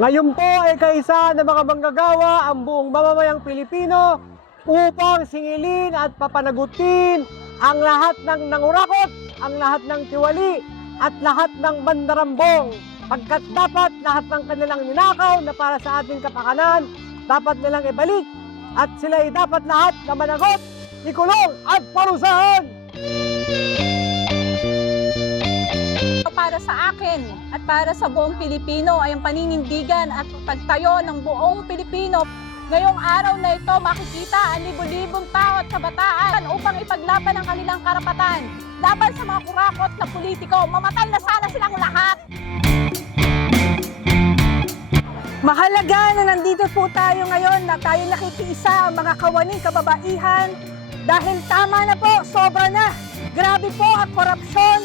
Ngayon po ay kaisa ng mga manggagawa ang buong mamamayang Pilipino upang singilin at papanagutin ang lahat ng nangurakot, ang lahat ng tiwali at lahat ng mandarambong. Pagkat dapat lahat ng kanilang ninakaw na para sa ating kapakanan, dapat nilang ibalik at sila ay dapat lahat na managot, ikulong at parusahan. Para sa akin at para sa buong Pilipino ay ang paninindigan at pagtayo ng buong Pilipino. Ngayong araw na ito makikita ang libo-libong tao at kabataan upang ipaglaban ang kanilang karapatan. Laban sa mga kurakot na politiko, mamatay na sana silang lahat. Mahalaga na nandito po tayo ngayon na tayo nakikiisa ang mga kawaning kababaihan dahil tama na po, sobra na. Grabe po ang korupsyon,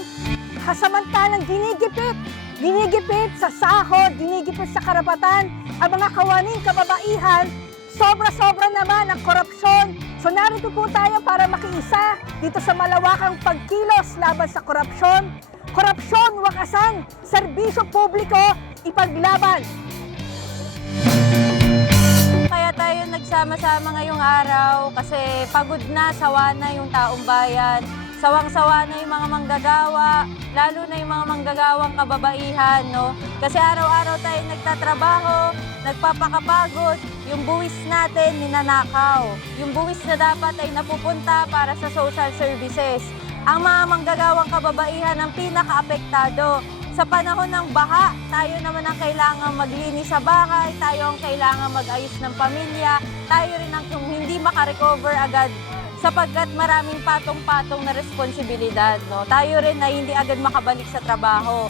kasamantalang ginigipit, ginigipit sa sahod, ginigipit sa karapatan, ang mga kawaning kababaihan, sobra-sobra naman ang korupsyon. So narito po tayo para makiisa dito sa malawakang pagkilos laban sa korupsyon. Korupsyon, wakasan, serbisyo publiko, ipaglaban. Tayo nagsama-sama ngayong araw kasi pagod na, sawa na yung taong bayan. Sawang-sawa na yung mga manggagawa, lalo na yung mga manggagawang kababaihan, no? Kasi araw-araw tayo nagtatrabaho, nagpapakapagod, yung buwis natin ninanakaw. Yung buwis na dapat ay napupunta para sa social services. Ang mga manggagawang kababaihan ang pinaka-apektado. Sa panahon ng baha, tayo naman ang kailangan maglinis sa bahay, tayo ang kailangan mag-ayos ng pamilya, tayo rin ang hindi makarecover agad sapagkat maraming patong-patong na responsibilidad. No? Tayo rin na hindi agad makabalik sa trabaho.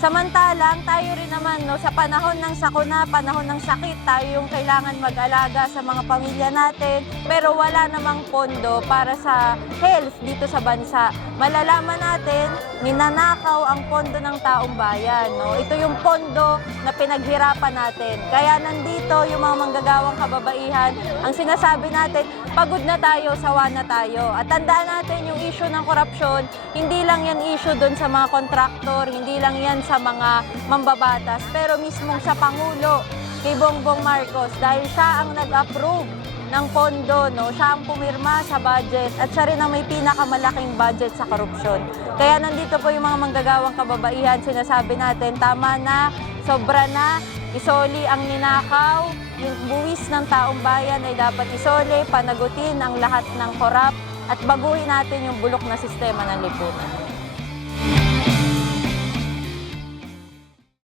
Samantalang tayo rin naman no, sa panahon ng sakuna, panahon ng sakit, tayo yung kailangan mag-alaga sa mga pamilya natin pero wala namang pondo para sa health dito sa bansa. Malalaman natin, ninanakaw ang pondo ng taong bayan. No? Ito yung pondo na pinaghirapan natin. Kaya nandito yung mga manggagawang kababaihan, ang sinasabi natin, pagod na tayo, sawa na tayo. At tandaan natin yung issue ng korupsyon, hindi lang yan issue doon sa mga kontraktor, hindi lang yan sa mga mambabatas, pero mismong sa Pangulo, kay Bongbong Marcos, dahil siya ang nag-approve ng pondo, no? siya ang pumirma sa budget at siya rin ang may pinakamalaking budget sa korupsyon. Kaya nandito po yung mga manggagawang kababaihan, sinasabi natin, tama na, sobra na, isoli ang ninakaw, yung buwis ng taong bayan ay dapat isoli, panagutin ang lahat ng korap at baguhin natin yung bulok na sistema ng lipunan.